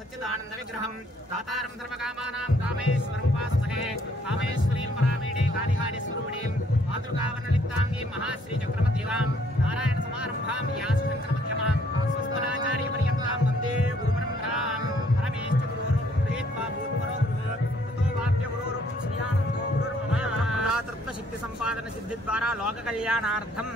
सच्चिदानंद विग्रहं दातारं सर्वकामानां कामेश्वरमुपास्महे कामेश्वरीं परामेणे कालिकानि स्वरूपिणीं मातृकावर्णलिप्ताङ्गीं महाश्री चक्रमध्यवां नारायण समारम्भां यासशङ्करमध्यमां स्वस्मराचार्यपर्यन्तां वन्दे गुरुपरम्परां परमेश्च गुरुर्भूत्वा भूत्परो गुरुः ततो वाप्य गुरुरूपं श्रीयानन्दो गुरुर्मम तत्त्वशक्तिसम्पादन सिद्धिद्वारा लोककल्याणार्थम्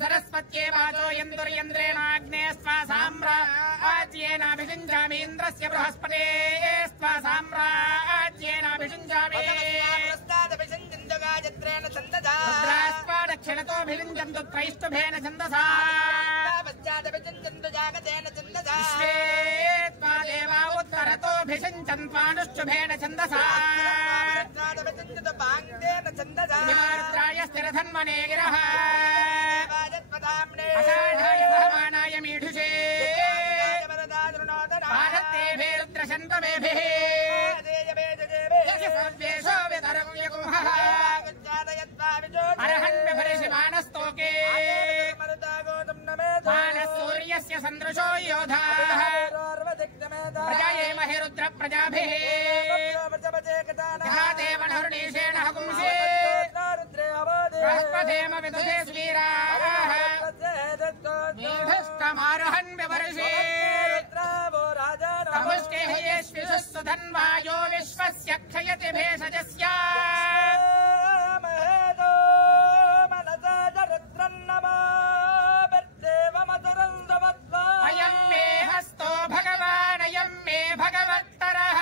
सरस्वत्ये वाचो यन्द्रेणाग्ने स्वासाम्रा साम्राज्येनाभिषिञ्जामि इन्द्रस्य बृहस्पते स्वा साम्राज्येनाभिषिञ्जामि रुद्रास्वा दक्षिणतोऽभिषिञ्चन्तु त्रैष्टुभेन छन्दसा विश्वे त्वा देवा उत्तरतोऽभिषिञ्चन्त्वानुष्टुभेन छन्दसा रुद्राय स्थिरधन्वने गिरः अषाढाय सहमानाय मीढुषे भारतेभे रुद्रशन्तमेभिः यज्ञसोद्वेषो वितरम्यगुंहः अर्हन्विभरिषिमानस्तोके मानसूर्यस्य सन्दृशो योधाः प्रजायेमहि रुद्रप्रजाभिः देवनहरुणीशेन हपुंसे बृहस्पतेम विदुषे स्वीराः मीढुष्टमारुहन् विवर्षे तमुष्टे येष्विषुः सुधन्वायो विश्वस्य क्षयति भेषजस्य अयं मे हस्तो भगवान् अयं मे भगवत्तरः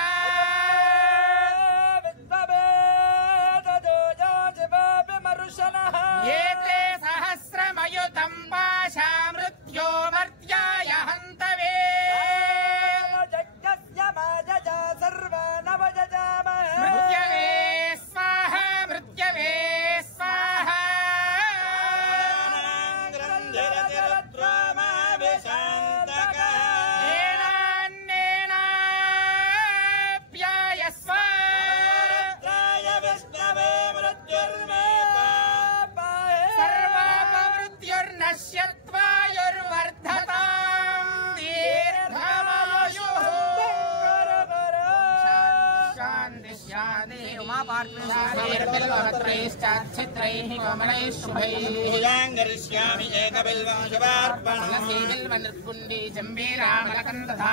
एते सहस्रमयुतं पाशा मृत्यो मर्त्याय हन्तवे मृत्यवे स्वाहा मृत्यवे स्वाहा एनान्नेनाप्यायस्व सर्वापमृत्युर्नश्यत्वायुर्वर्धताम् दीर्घमायुः शान्ति शान्ति उमापार्श्वैश्चाच्छित्रैः कमलैः शुभैः करिष्यामि एकबिल्वं शुभार्पणम् बिल्वनिर्गुण्डी जम्बीरामलकन्दधा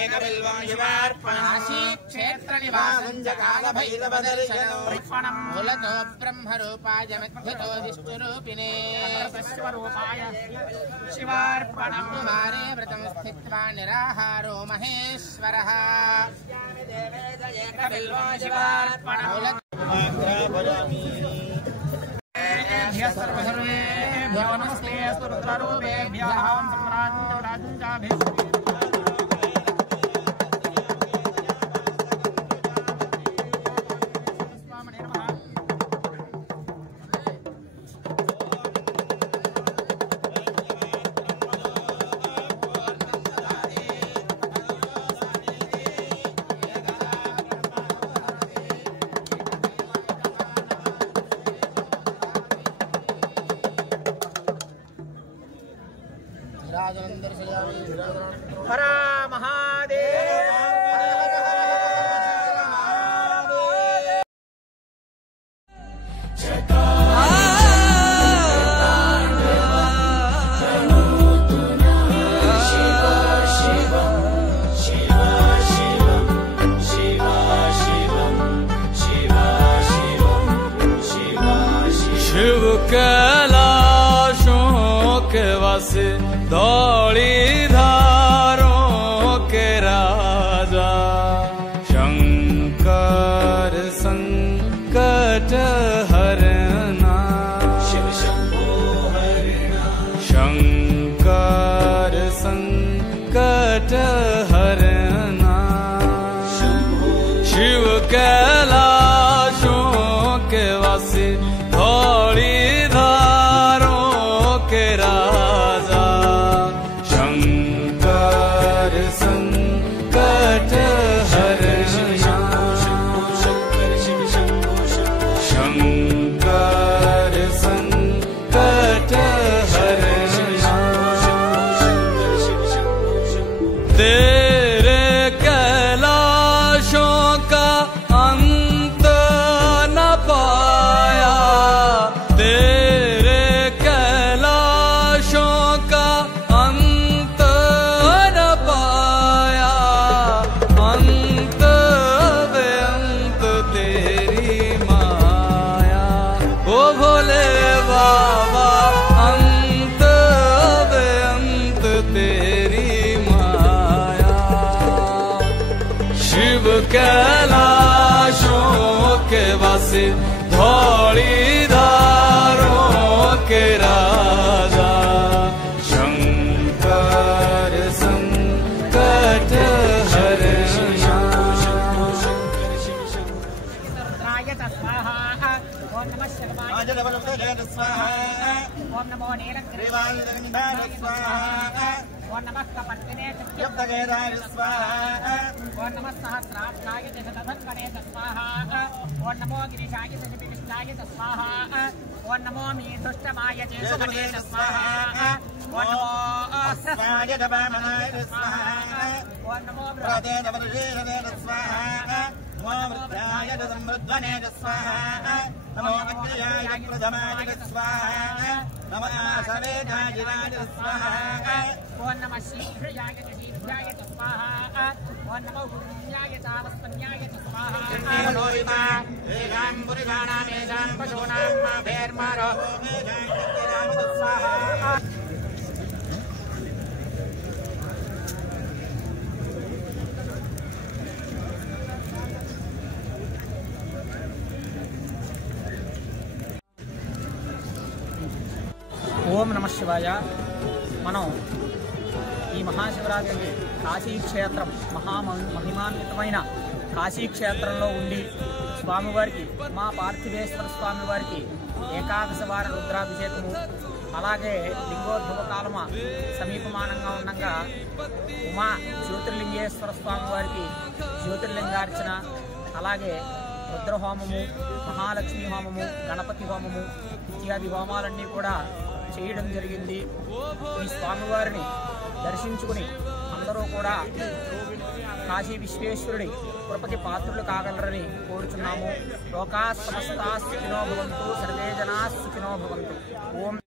एकबिल्वं शुभार्पणम् क्षेत्रनिवासं च कालभैरवदर्शनम् मूलतो ब्रह्मरूपाय मध्यतो विष्णुरूपिणे विश्वरूपाय शिवार्पणम् कुमारे व्रतं स्थित्वा निराहारो महेश्वरः एकबिल्वं शिवार्पणम् सर्वेभ्यो नमस्ते रुद्ररूपेभ्यः सम्राज्ञाभिः हर महादेव शिव कैलाशों के वासे दौड़ी धारों के राज कैलाशों के वासी धौली धारों के राजा शंकर संकट हरणा। ओम नमः शिवाय ओम नमो नीलग्रीवाय स्वाहा ओम नमः कपर्दिने चतुर्भुजाय स्वाहा ओम नमः सहस्राक्षाय शतधन्वने स्वाहा ओम नमो गिरिशाय शशिविष्टाय स्वाहा ओम नमो मीधुष्टमाय चेशुमने स्वाहा ओम नमो अस्वाय दवामनाय स्वाहा ओम नमो ब्रह्मणे स्वाहा नमो वृद्धाय समृद्धने स्वाहा नमो अग्रयाय प्रथमाय स्वाहा नमो आसवेदाय स्वाहा ओम नमः शीघ्राय शीघ्राय स्वाहा ओम नमो गुरुण्याय तावस्पन्याय स्वाहा नमोरिमा एकां पुरुषाणामेकां पशूनां मा भेर्मारो स्वाहा। ఓం నమః శివాయ. మనం ఈ మహాశివరాత్రికి కాశీక్షేత్రం మహిమాన్వితమైన కాశీక్షేత్రంలో ఉండి స్వామివారికి మా పార్థివేశ్వర స్వామివారికి ఏకాదశ వార రుద్రాభిషేకము, అలాగే లింగోద్భవ కాలమ సమీపమానంగా ఉండగా ఉమా జ్యోతిర్లింగేశ్వర స్వామివారికి జ్యోతిర్లింగార్చన, అలాగే రుద్రహోమము, మహాలక్ష్మి హోమము, గణపతి హోమము ఇత్యాది హోమాలన్నీ కూడా చేయడం జరిగింది. ఈ స్వామివారిని దర్శించుకుని అందరూ కూడా కాశీ విశ్వేశ్వరుడి కృపకి పాత్రులు కాగలరని కోరుచున్నాము. లోకా సమస్తా సుఖినో భవంతు, సర్వే జనా సుఖినో భవంతు. ఓం